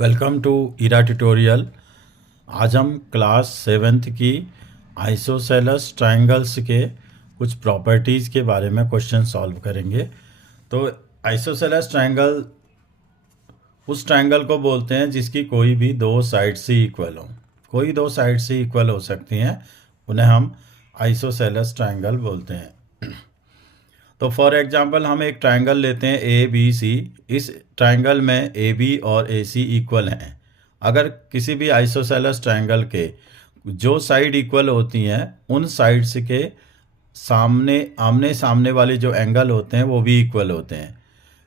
Welcome to Ira tutorial. आज हम class 7th की आइसोसेलेस ट्रायंगल्स के कुछ प्रॉपर्टीज़ के बारे में क्वेश्चन सॉल्व करेंगे। तो आइसोसेलेस ट्रायंगल उस ट्रायंगल को बोलते हैं जिसकी कोई भी दो साइड से इक्वल हो। कोई दो साइड से इक्वल हो सकती हैं, उन्हें हम आइसोसेलेस ट्रायंगल बोलते हैं। तो फॉर एग्जांपल हम एक ट्रायंगल लेते हैं ए बी सी। इस ट्रायंगल में ए बी और ए सी इक्वल हैं। अगर किसी भी आइसोसेलेस ट्रायंगल के जो साइड इक्वल होती हैं उन साइड्स के सामने आमने सामने वाले जो एंगल होते हैं वो भी इक्वल होते हैं।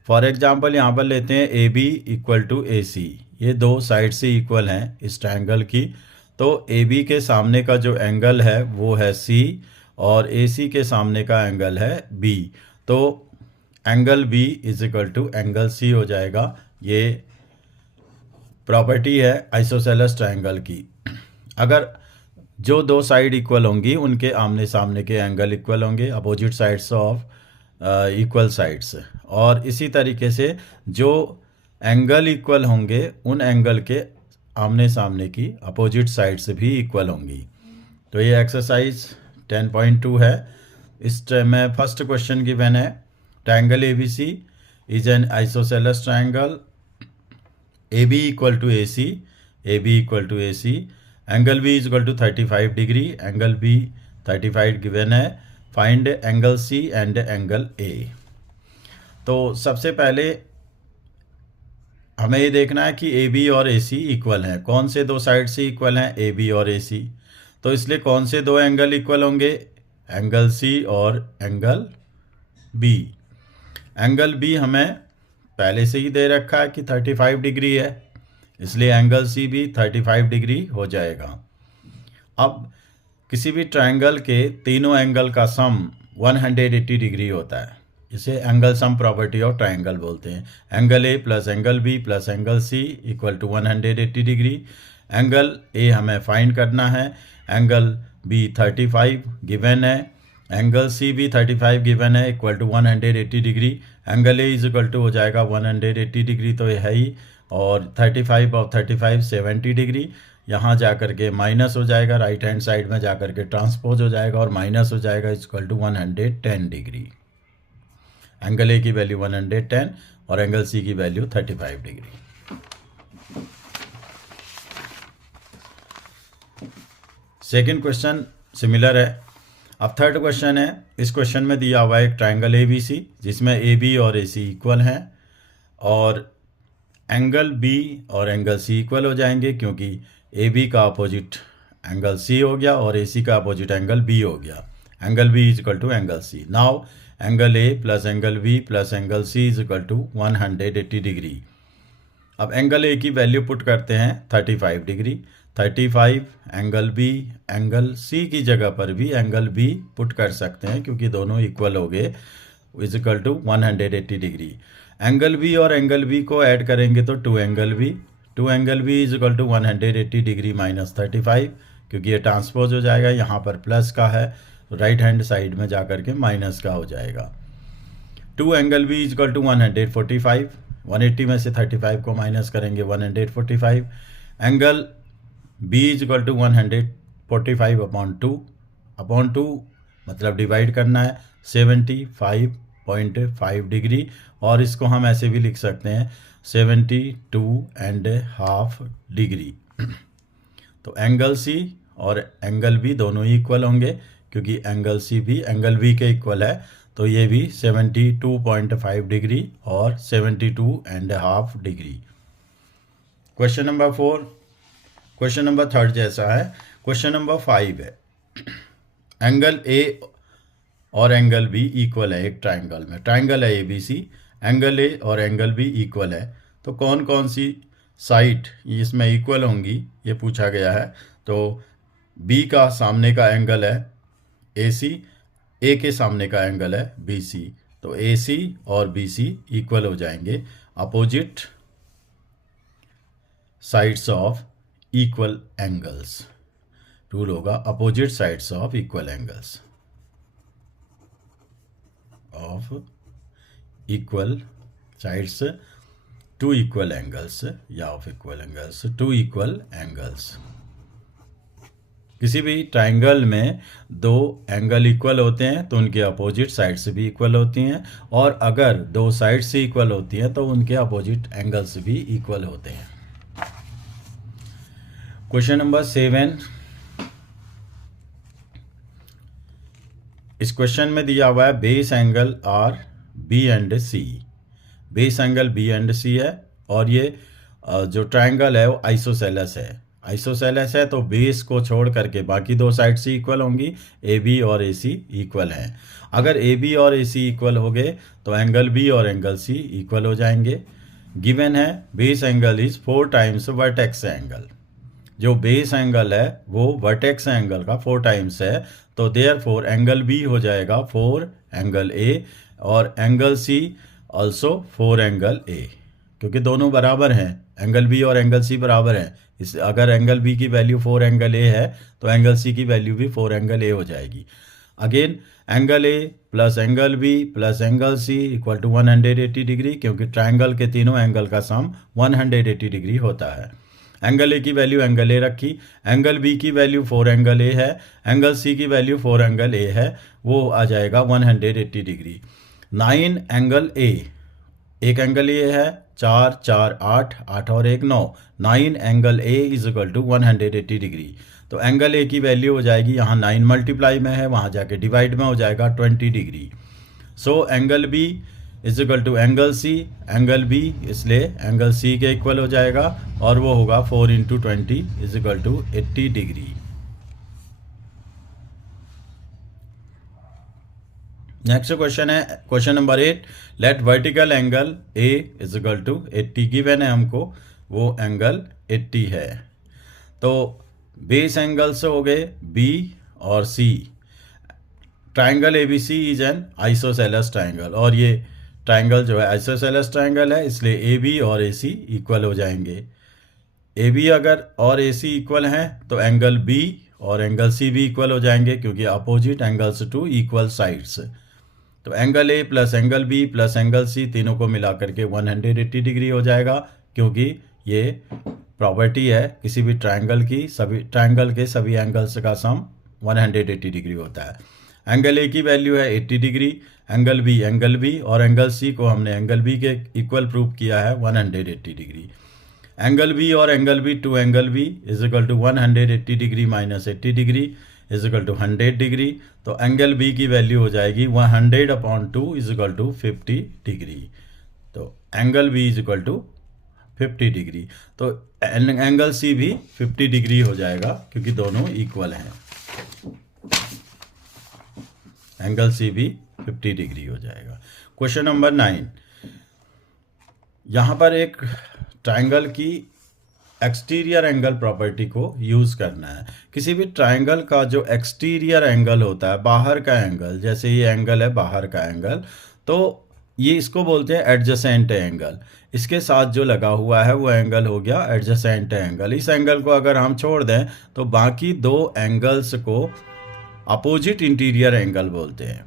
फॉर एग्जांपल यहाँ पर लेते हैं ए बी इक्वल टू ए सी। ये दो साइड से इक्वल हैं इस ट्रायंगल की। तो ए बी के सामने का जो एंगल है वो है सी और ए सी के सामने का एंगल है बी। तो angle B is equal to angle C हो जाएगा। ये प्रॉपर्टी है आइसोसेलेस ट्रायंगल की। अगर जो दो साइड इक्वल होंगी उनके आमने सामने के एंगल इक्वल होंगे, opposite sides of equal sides. और इसी तरीके से जो एंगल इक्वल होंगे उन एंगल के आमने सामने की अपोजिट साइड्स भी इक्वल होंगी। तो ये एक्सरसाइज 10.2 है। इस में फर्स्ट क्वेश्चन गिवन है, triangle A B C is an isosceles triangle A B equal to A C, A B equal to A C, angle B is equal to 35 degree, angle B 35 given है, find angle C and angle A. तो सबसे पहले हमें ये देखना है कि A B और ए सी इक्वल हैं। कौन से दो साइड से इक्वल हैं? ए बी और ए सी। तो इसलिए कौन से दो एंगल इक्वल होंगे? एंगल सी और एंगल बी। एंगल बी हमें पहले से ही दे रखा है कि 35 डिग्री है, इसलिए एंगल सी भी 35 डिग्री हो जाएगा। अब किसी भी ट्रायंगल के तीनों एंगल का सम 180 डिग्री होता है। इसे angle sum property of triangle बोलते हैं। Angle A plus angle B plus angle C equal to 180 degree. Angle A हमें फाइंड करना है, एंगल बी 35 गिवन है, एंगल सी भी 35 गिवन है equal to 180 degree. Angle A is equal to हो जाएगा 180 डिग्री, तो ये है ही। और 35 और 35 70 डिग्री। यहाँ जा कर के माइनस हो जाएगा, राइट हैंड साइड में जा कर के ट्रांसपोज हो जाएगा और माइनस हो जाएगा equal to 110 degree. Angle A की वैल्यू 110 और एंगल सी की value 35 degree. Second question similar है। अब थर्ड क्वेश्चन है। इस क्वेश्चन में दिया हुआ है एक ट्रायंगल ए बी सी जिसमें ए बी और ए सी इक्वल हैं और एंगल बी और एंगल सी इक्वल हो जाएंगे क्योंकि ए बी का अपोजिट एंगल सी हो गया और ए सी का अपोजिट एंगल बी हो गया। Angle B is equal to angle C. Now angle A plus angle B plus angle C is equal to 180 degree. अब एंगल ए की वैल्यू पुट करते हैं 35 degree. 35 angle B, angle C की जगह पर भी एंगल बी पुट कर सकते हैं क्योंकि दोनों इक्वल हो गए, is equal to 180 degree. Angle B और एंगल बी को ऐड करेंगे तो 2 angle B, 2 angle B is equal to 180 degree minus 35 क्योंकि ये ट्रांसपोज हो जाएगा, यहाँ पर प्लस का है राइट हैंड साइड में जा कर के माइनस का हो जाएगा। 2 angle B is equal to 145, 180 में से 35 को माइनस करेंगे 145। Angle B is equal to 145 upon two मतलब डिवाइड करना है 75.5 डिग्री। और इसको हम ऐसे भी लिख सकते हैं 72.5 डिग्री। तो एंगल सी और एंगल बी दोनों ही इक्वल होंगे क्योंकि एंगल सी भी एंगल बी के इक्वल है, तो ये भी 72.5 डिग्री और 72.5 degree. Question number 4। Question number 3 जैसा है। क्वेश्चन नंबर 5 है, एंगल ए और एंगल बी इक्वल है एक ट्रायंगल में। ट्रायंगल है ए बी सी, एंगल ए और एंगल बी इक्वल है, तो कौन कौन सी साइड इसमें इक्वल होंगी ये पूछा गया है। तो बी का सामने का एंगल है ए सी, ए के सामने का एंगल है बी सी, तो ए सी और बी सी इक्वल हो जाएंगे, opposite sides of equal angles. Rule होगा opposite sides of equal angles of equal sides to equal angles या of equal angles, to equal angles. किसी भी ट्राइंगल में दो एंगल इक्वल होते हैं तो उनके अपोजिट साइड से भी इक्वल होती हैं, और अगर दो साइड से इक्वल होती हैं तो उनके अपोजिट एंगल्स भी इक्वल होते हैं। क्वेश्चन नंबर 7, इस क्वेश्चन में दिया हुआ है base angle are B and C. Base angle B and C है और ये जो ट्राइंगल है वो आइसोसेलेस है। आइसोसेलेस है तो बेस को छोड़ करके बाकी दो साइड से इक्वल होंगी, ए बी और ए सी इक्वल हैं। अगर ए बी और ए सी इक्वल हो गए तो एंगल बी और एंगल सी इक्वल हो जाएंगे। गिवन है base angle is 4 times vertex angle. जो बेस एंगल है वो वर्टेक्स एंगल का 4 टाइम्स है, तो देयरफॉर एंगल बी हो जाएगा 4 एंगल ए और angle C also 4 angle A, क्योंकि दोनों बराबर हैं, एंगल बी और एंगल सी बराबर हैं। इस अगर एंगल बी की वैल्यू 4 एंगल ए है तो एंगल सी की वैल्यू भी 4 एंगल ए हो जाएगी। Again angle A plus angle B plus angle C equal to 180 degree, क्योंकि ट्राइंगल के तीनों एंगल का सम 180 डिग्री होता है। एंगल ए की वैल्यू एंगल ए रखी, एंगल बी की वैल्यू 4 एंगल ए है, एंगल सी की वैल्यू 4 एंगल ए है, वो आ जाएगा 180 डिग्री। 9 एंगल ए, एक एंगल ए है 4 4 8 8 और 1 9, 9 angle A is equal to 180 degree. तो एंगल ए की वैल्यू हो जाएगी, यहाँ 9 मल्टीप्लाई में है, वहाँ जाके डिवाइड में हो जाएगा 20 degree. So angle B is equal to angle C, angle B इसलिए एंगल सी के इक्वल हो जाएगा और वो होगा 4 into 20 is equal to 80 degree. Next question है question number 8, let vertical angle A is equal to 80 given है हमको, वो एंगल 80 है। तो बेस एंगल्स हो गए बी और C. Triangle ABC is an isosceles triangle, और ये ट्राइंगल जो है आइसोसेलेस ट्राइंगल है, इसलिए ए बी और ए सी इक्वल हो जाएंगे। ए बी अगर और ए सी इक्वल हैं तो एंगल बी और एंगल सी भी इक्वल हो जाएंगे, क्योंकि opposite angles to equal sides. तो angle A plus angle B plus angle C तीनों को मिला करके 180 डिग्री हो जाएगा, क्योंकि ये प्रॉपर्टी है किसी भी ट्राइंगल की, सभी ट्राइंगल के सभी एंगल्स का सम 180 डिग्री होता है। एंगल ए की वैल्यू है 80 डिग्री, एंगल बी और एंगल सी को हमने एंगल बी के इक्वल प्रूव किया है 180 डिग्री। एंगल बी और angle B two angle B is equal to 180 degree minus 80 degree is equal to 100 degree. तो एंगल बी की वैल्यू हो जाएगी 100/2 इज इक्वल टू 50 डिग्री। तो angle B is equal to 50 degree, तो angle C भी 50 degree हो जाएगा, क्योंकि दोनों इक्वल हैं। एंगल सी भी 50 डिग्री हो जाएगा। क्वेश्चन नंबर 9, यहाँ पर एक ट्राइंगल की एक्सटीरियर एंगल प्रॉपर्टी को यूज़ करना है। किसी भी ट्राइंगल का जो एक्सटीरियर एंगल होता है, बाहर का एंगल, जैसे ये एंगल है बाहर का एंगल, तो ये इसको बोलते हैं एडजेसेंट एंगल। इसके साथ जो लगा हुआ है वो एंगल हो गया एडजेसेंट एंगल। इस एंगल को अगर हम छोड़ दें तो बाकी दो एंगल्स को अपोजिट इंटीरियर एंगल बोलते हैं।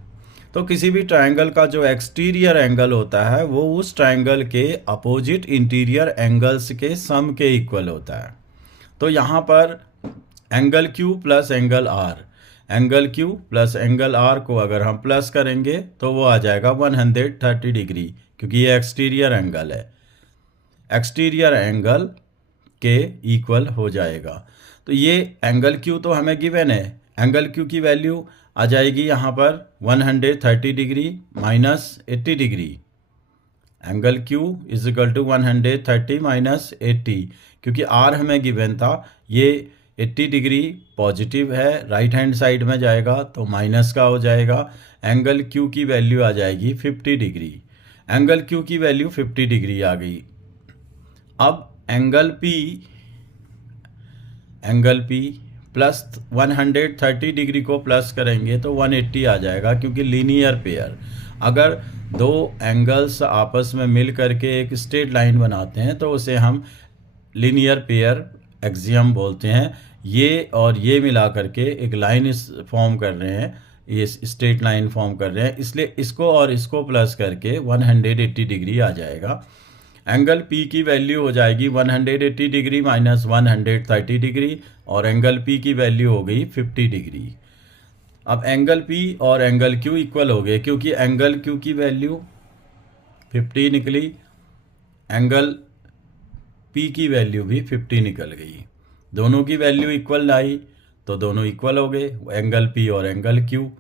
तो किसी भी ट्राइंगल का जो एक्सटीरियर एंगल होता है वो उस ट्राइंगल के अपोजिट इंटीरियर एंगल्स के सम के इक्वल होता है। तो यहाँ पर angle Q plus angle R, angle Q plus angle R को अगर हम प्लस करेंगे तो वो आ जाएगा 130 डिग्री, क्योंकि ये एक्सटीरियर एंगल है, एक्सटीरियर एंगल के इक्वल हो जाएगा। तो ये एंगल क्यू तो हमें गिवन है, एंगल क्यू की वैल्यू आ जाएगी यहाँ पर 130 degree minus 80 degree. Angle Q is equal to 130 minus 80, क्योंकि आर हमें गिवन था, ये 80 डिग्री पॉजिटिव है, राइट हैंड साइड में जाएगा तो माइनस का हो जाएगा। एंगल क्यू की वैल्यू आ जाएगी 50 डिग्री। एंगल क्यू की वैल्यू 50 डिग्री आ गई। अब एंगल पी प्लस 130 डिग्री को प्लस करेंगे तो 180 आ जाएगा, क्योंकि लीनियर पेयर, अगर दो एंगल्स आपस में मिल करके एक स्ट्रेट लाइन बनाते हैं तो उसे हम लीनियर पेयर एक्सियम बोलते हैं। ये और ये मिला करके एक लाइन फॉर्म कर रहे हैं, ये स्ट्रेट लाइन फॉर्म कर रहे हैं, इसलिए इसको और इसको प्लस करके 180 डिग्री आ जाएगा। एंगल पी की वैल्यू हो जाएगी 180 डिग्री माइनस 130 डिग्री और एंगल पी की वैल्यू हो गई 50 डिग्री। अब एंगल पी और एंगल क्यू इक्वल हो गए क्योंकि एंगल क्यू की वैल्यू 50 निकली, एंगल पी की वैल्यू भी 50 निकल गई। दोनों की वैल्यू इक्वल आई तो दोनों इक्वल हो गए, एंगल पी और एंगल क्यू।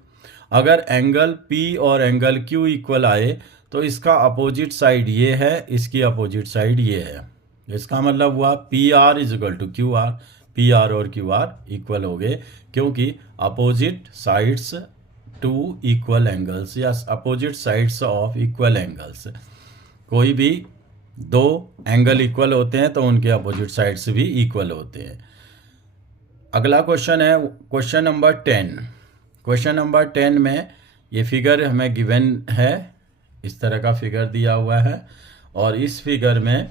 अगर एंगल पी और एंगल क्यू इक्वल आए तो इसका अपोजिट साइड ये है, इसकी अपोजिट साइड ये है। इसका मतलब हुआ P R is equal to Q R, P R और क्यू आर इक्वल हो गए क्योंकि opposite sides to equal angles या opposite sides of equal angles, कोई भी दो एंगल इक्वल होते हैं तो उनके अपोजिट साइड्स भी इक्वल होते हैं। अगला क्वेश्चन है क्वेश्चन नंबर 10। क्वेश्चन नंबर 10 में ये फिगर हमें गिवन है, इस तरह का फिगर दिया हुआ है और इस फिगर में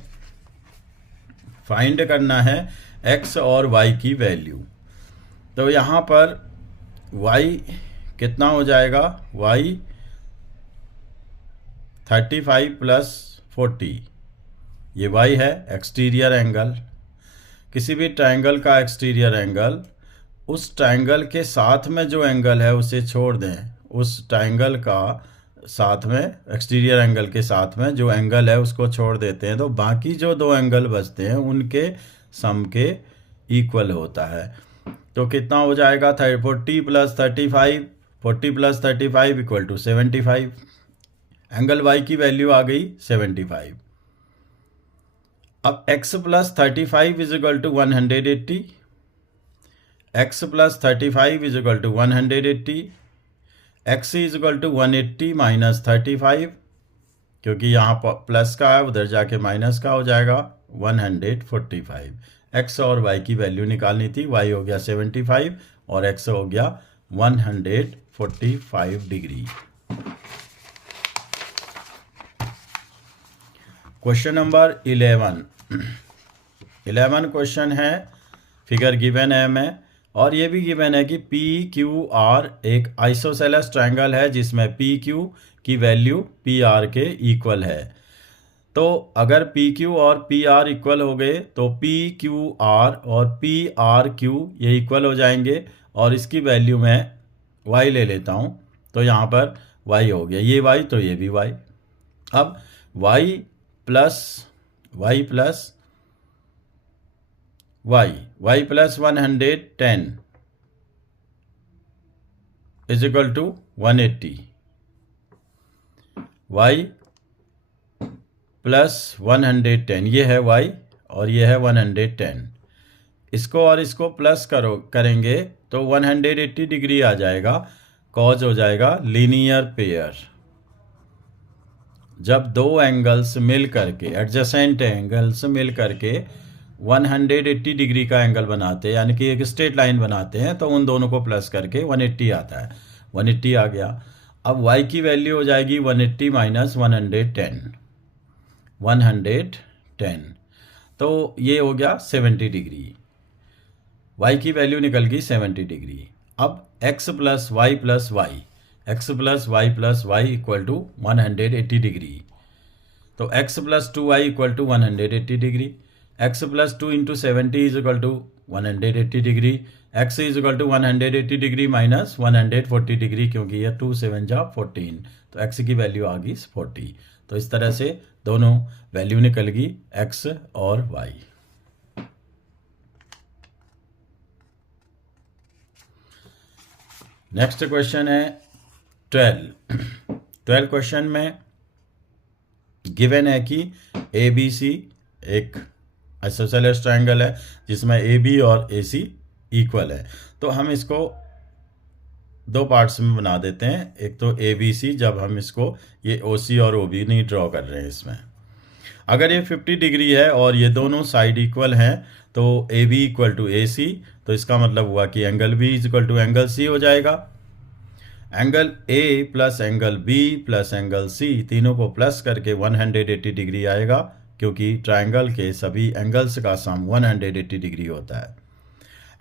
फाइंड करना है x और y की वैल्यू। तो यहाँ पर y कितना हो जाएगा, y 35 प्लस 40, ये y है एक्सटीरियर एंगल। किसी भी ट्रायंगल का एक्सटीरियर एंगल उस ट्रायंगल के साथ में जो एंगल है उसे छोड़ दें, उस ट्रायंगल का साथ में एक्सटीरियर एंगल के साथ में जो एंगल है उसको छोड़ देते हैं तो बाकी जो दो एंगल बचते हैं उनके सम के इक्वल होता है। तो कितना हो जाएगा 40 plus 35, 40 plus 35 equal to 75। Angle y की वैल्यू आ गई 75। अब x plus 35 is equal to 180, x plus 35 is equal to 180, x is equal to 180 minus 35, क्योंकि यहाँ पर प्लस का है उधर जाके माइनस का हो जाएगा 145। x और y की वैल्यू निकालनी थी, y हो गया 75 और x हो गया 145 डिग्री। क्वेश्चन नंबर 11 क्वेश्चन है, फिगर गिवन है हमें और ये भी गिवन है कि पी क्यू आर एक आइसोसेलेस ट्रायंगल है जिसमें पी क्यू की वैल्यू पी आर के इक्वल है। तो अगर पी क्यू और पी आर इक्वल हो गए तो पी क्यू आर और पी आर क्यू ये इक्वल हो जाएंगे और इसकी वैल्यू मैं y ले लेता हूँ तो यहाँ पर y हो गया, ये y तो ये भी y। अब y plus y plus 110 is equal to 180, y plus 110 ये है y और ये है 110। इसको और इसको प्लस करेंगे तो 180 डिग्री आ जाएगा, कॉज हो जाएगा लीनियर पेयर। जब दो एंगल्स मिल करके एडजेसेंट एंगल्स मिल करके 180 डिग्री का एंगल बनाते हैं यानी कि एक स्ट्रेट लाइन बनाते हैं तो उन दोनों को प्लस करके 180 आता है, 180 आ गया। अब y की वैल्यू हो जाएगी 180 माइनस 110, तो ये हो गया 70 डिग्री, y की वैल्यू निकल गई 70 डिग्री। अब x plus y plus y, x plus y plus y equal to 180 degree, तो x plus 2y equal to 180 degree, x plus 2 into 70 is equal to 180 degree, x is equal to 180 degree minus 140 degree क्योंकि ये 2 7 जा 14, तो x की value आ गई 40। तो इस तरह से दोनों वैल्यू निकल गई x और y। नेक्स्ट क्वेश्चन है 12 क्वेश्चन में गिवन है कि ABC एक आइसोसेलेस ट्रायंगल है जिसमें AB और AC इक्वल है। तो हम इसको दो पार्ट्स में बना देते हैं, एक तो ABC, जब हम इसको ये OC और OB नहीं ड्रॉ कर रहे हैं इसमें। अगर ये 50 डिग्री है और ये दोनों साइड इक्वल हैं तो AB इक्वल टू AC, तो इसका मतलब हुआ कि angle B is equal to angle C हो जाएगा। Angle A plus angle B plus angle C तीनों को प्लस करके 180 डिग्री आएगा क्योंकि ट्रायंगल के सभी एंगल्स का सम 180 डिग्री होता है।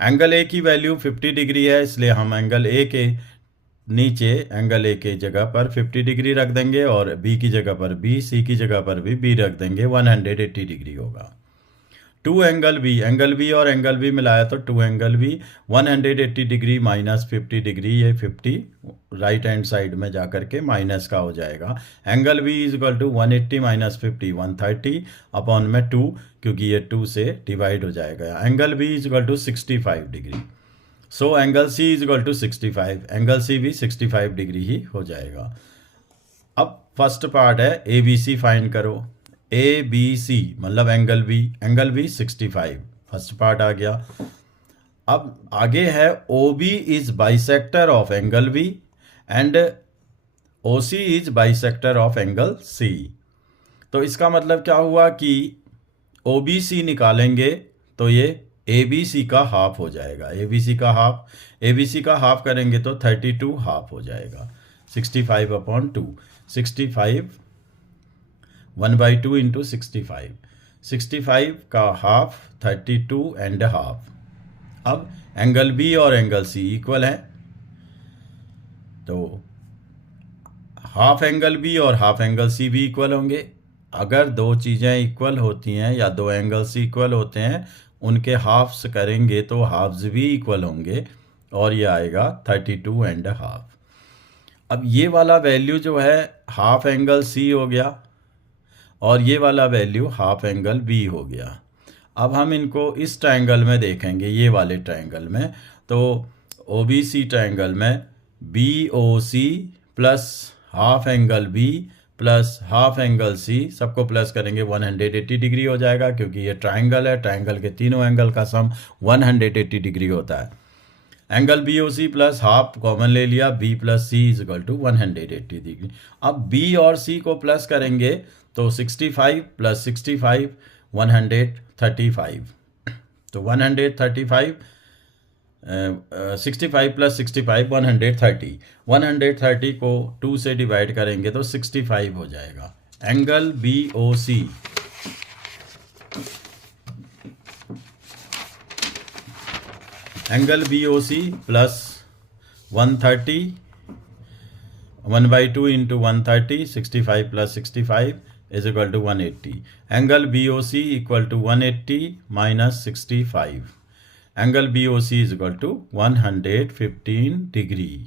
एंगल A की वैल्यू 50 डिग्री है इसलिए हम एंगल A के नीचे एंगल ए की जगह पर 50 डिग्री रख देंगे और बी की जगह पर बी, सी की जगह पर भी बी रख देंगे, 180 डिग्री होगा। टू एंगल बी और एंगल बी मिलाया तो two angle B 180 degree minus 50 degree, ये 50 राइट हैंड साइड में जाकर के माइनस का हो जाएगा। Angle B is equal to 180 minus 50 130 upon में 2, क्योंकि ये 2 से डिवाइड हो जाएगा। Angle B is equal to 65 degree. So angle C is equal to 65, angle C भी 65 डिग्री ही हो जाएगा। अब फर्स्ट पार्ट है ए बी सी फाइंड करो। ए बी सी मतलब एंगल बी 65, फर्स्ट पार्ट आ गया। अब आगे है O B is bisector of angle B and O C is bisector of angle C. तो इसका मतलब क्या हुआ कि ओ बी सी निकालेंगे तो ये ए बी सी का हाफ हो जाएगा। ए बी सी का हाफ करेंगे तो 32 हाफ हो जाएगा। 65 अपॉन 2, 65 1/2 इंटू 65 का हाफ 32 एंड हाफ। अब एंगल बी और एंगल सी इक्वल है, तो हाफ एंगल बी और हाफ एंगल सी भी इक्वल होंगे। अगर दो चीज़ें इक्वल होती हैं या दो एंगल्स इक्वल होते हैं, उनके हाफ्स करेंगे तो हाफ्स भी इक्वल होंगे और ये आएगा 32 एंड हाफ। अब ये वाला वैल्यू जो है हाफ एंगल सी हो गया और ये वाला वैल्यू हाफ एंगल बी हो गया। अब हम इनको इस ट्रायंगल में देखेंगे, ये वाले ट्रायंगल में। तो ओ बी सी ट्रायंगल में B O C plus half angle B plus half angle C, सबको प्लस करेंगे 180 डिग्री हो जाएगा, क्योंकि ये ट्रायंगल है, ट्रायंगल के तीनों एंगल का सम 180 डिग्री होता है। Angle B O C plus half common ले लिया, B plus C is equal to 180 degree. अब बी और सी को प्लस करेंगे तो 65 प्लस 65 135, तो 135 65 प्लस 65 130 को 2 से डिवाइड करेंगे तो 65 हो जाएगा। Angle B O C plus 130 1/2 into 130, 65 plus 65 is equal to 180. Angle BOC equal to 180 minus 65. Angle BOC is equal to 115 degree.